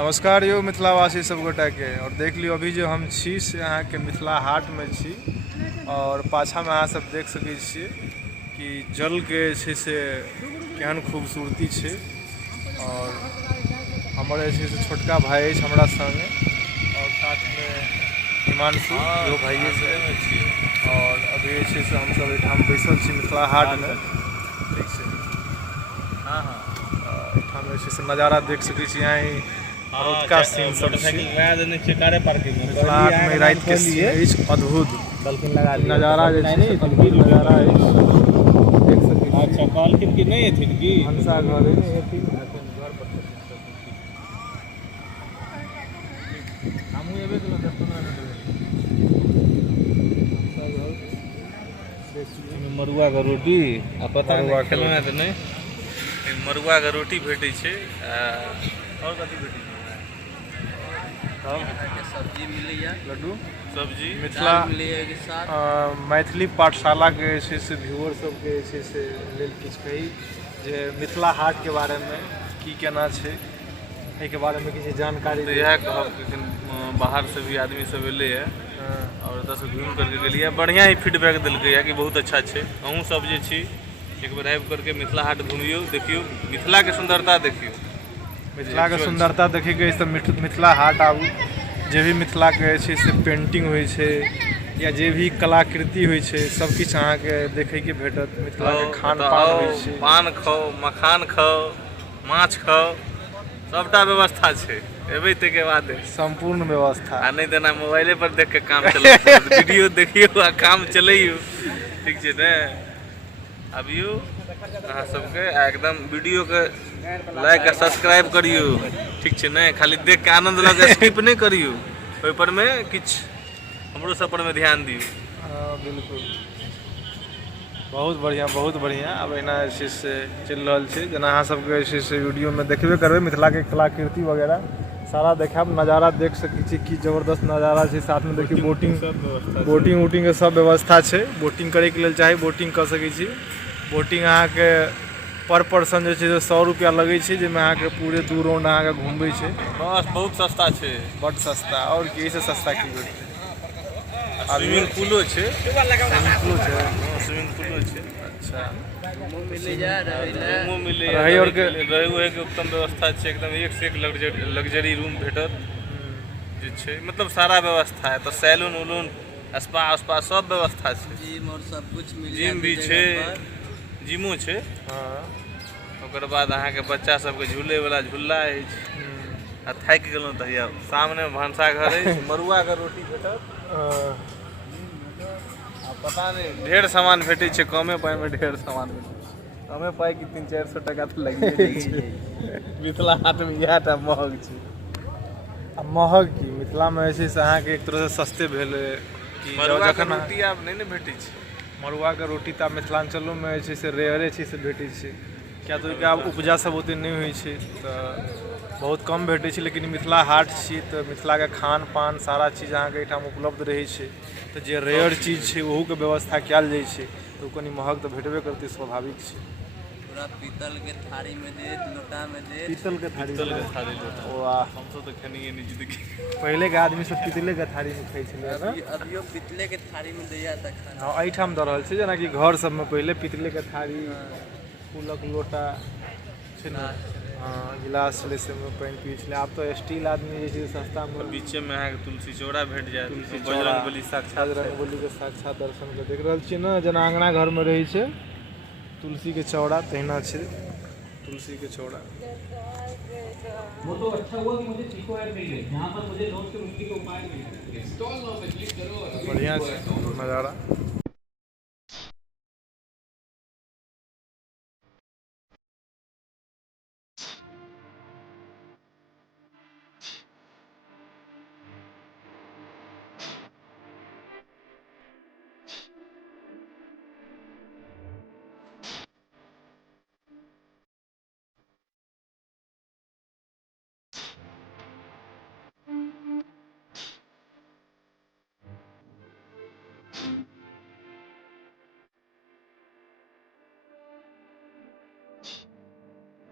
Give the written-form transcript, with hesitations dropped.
नमस्कार यो मिथिलावासी सब गोटा के। और देख लियो अभी जो हम छी से यहाँ के मिथिला हाट में छी और पाछा में अहाँ सब देख सकै छियै कि जल के से केहन खूबसूरती छै। और हमर से छोटका भाई हमरा संगे और साथ में हिमांशु जो भाइये से। और अभी से हम सब एठाम बैसल छी मिथिला हाट में, ठीक छै। हाँ हाँ, एठाम से नज़ारा देख सकै छी। यहाँ का सीन सब मिथिला में रात के सीन अद्भुत नज़ारा अद्भुत नज़ारा देख सकै। अच्छा कहलखिन कि नहीं एथिन कि हंसा घर हमहूँ एबे केलहुँ 10-15 मिनट मरुआ का रोटी आ पता मरुआ नहीं खेलना तो नहीं। मरुआ का रोटी भेटै छै और कथी भेटै छै? सब्जी मिलैया, लड्डू सब्जी मिथिला के साथ मैथिली पाठशाला के से व्यूअर सबके से लेल किछु कही जे मिथिला हाट के बारे में की केना छै, एहि के बारे में किछु जानकारी। तो यह कहब कि बाहर से भी आदमी सब एले है और एतऽ से घूम करके गेलिए, बढ़िया ही फीडबैक दिलकै है कि बहुत अच्छा छै। अहूँ सब जे छी एक बेर आबि करके मिथिला हाट घूमियो, देखियो मिथिला के सुंदरता, देखियो मिथिला के सुंदरता देखेके तऽ मिथिला हाट आबू। जे भी मिथिला के से पेंटिंग होइ छै या जे भी कलाकृति होइ छै सब किछु अहाँके देखैके भेटत। मिथिला के खान पान होइ छै, पान खाओ, मखान खाओ, माछ खाओ, सबटा व्यवस्था छै। एबै ताहिके बाद संपूर्ण व्यवस्था। आ नहीं देना मोबाइले पर देख के काम चले वीडियो देखियो आ काम चलैयो, ठीक छै ने। अबियो अहाँ सबके एकदम वीडियो के लाइक आ सब्सक्राइब करियो, ठीक छै ने। खाली देख के आनंद लग स्किप नहीं करियो, ओहि पर में किछु हमरो सब पर में ध्यान दियो। बिल्कुल, बहुत बढ़िया बहुत बढ़िया। अब एना जे से चलि रहल छै, जेना अहाँ सबके जे से वीडियो में देखबे करबै मिथिला के कलाकृति वगैरह सारा देखाब। नज़ारा देख सकै छी कि जबरदस्त नज़ारा छै। साथ में देखिए बोटिंग के सब व्यवस्था छै। बोटिंग करे के लेल चाहे बोटिंग कर सकै छी। बोटिंग अहाँ के पर पर्सन जे छै 100 रुपया लगै छै, जाहिमे अहाँ के पूरे दू राउंड अहाँ के घूमबै छै। बस बहुत सस्ता छै, बड़ सस्ता। और की से सस्ता की भेटतै? स्विमिंग पूलो छै, स्विमिंग पूलो छै। अच्छा, मिलैया रूमो मिले, रहै और के के उत्तम व्यवस्था छै। एकदम एक से एक लग्जरी रूम भेटत जे छै, मतलब सारा व्यवस्था है। तो सैलून उलून स्पा सब व्यवस्था छै। जिम और सब कुछ मिल जिम भी छै, जिमो छै। हाँ, ओकर बाद अहाँ के बच्चा सबके झूले वाला झूला अछि। आ थाकि गेलहुँ तहिया सामने भनसा घर अछि, मरुआ के रोटी भेटत। आ पता नहीं ढेर सामान भेटै छै, कमे पाई में ढेर सामान भेटै छै। कमे पाई कि 300-400 टका तो लगिए जाइ छै। मिथिला हाट में इएह टा महग छै। आ महग की मिथिला में जे छै से अहाँके एक तरह से सस्ते भेलै कि मरुआ के जखन रोटी आब नहीं ने भेटै छै। मरुआ के रोटी तऽ मिथिलांचलो में जे छै से रेयरे छै से भेटै छै, किया तऽ ओहिके आब उपजा सब ओते नहीं होइ छै तऽ बहुत कम भेटै छै। लेकिन मिथिला हाट छियै तऽ मिथिला के खान पान सारा चीज अहाँके एहिठाम उपलब्ध रहै छै। तऽ जे रेयर चीज छै ओहू के व्यवस्था कयल जाइ छै, तऽ ओ कनि महग तऽ भेटबे करतै, स्वाभाविक छै। पूरा पीतल के थारी में दे, लोटा में दे। पीतल के थारी लोटा वाह, हम सब तो खनिए नहीं जी। पहले के आदमी सब पीतले के थारी में खाइ छलै ना। अभियो पितले के थारी में दैया तक खाना। हाँ, एहिठाम दऽ रहल छै। जेनाकि घर सब में पहले पीतले के थारी, फूलक लोटा छै ना, हाँ, गिलास छलै से में पानि पियै छलै। आब तो स्टील आदमी जे छै सस्ता में बीचे में अहाँ के तुलसी चौड़ा भेट जायत, तुलसी बजरंगबली साक्षात बजरंगबली के साक्षात दर्शन के देख रहल छियै ना। जेना अंगना घर में रहै छै तुलसी के चौड़ा, तहिना छै तुलसी के चौड़ा। वो तो अच्छा हुआ कि मुझे चीको ऐड नहीं है, यहाँ पर मुझे नोट के मुक्ति का उपाय नहीं है। बढ़िया छै नजारा।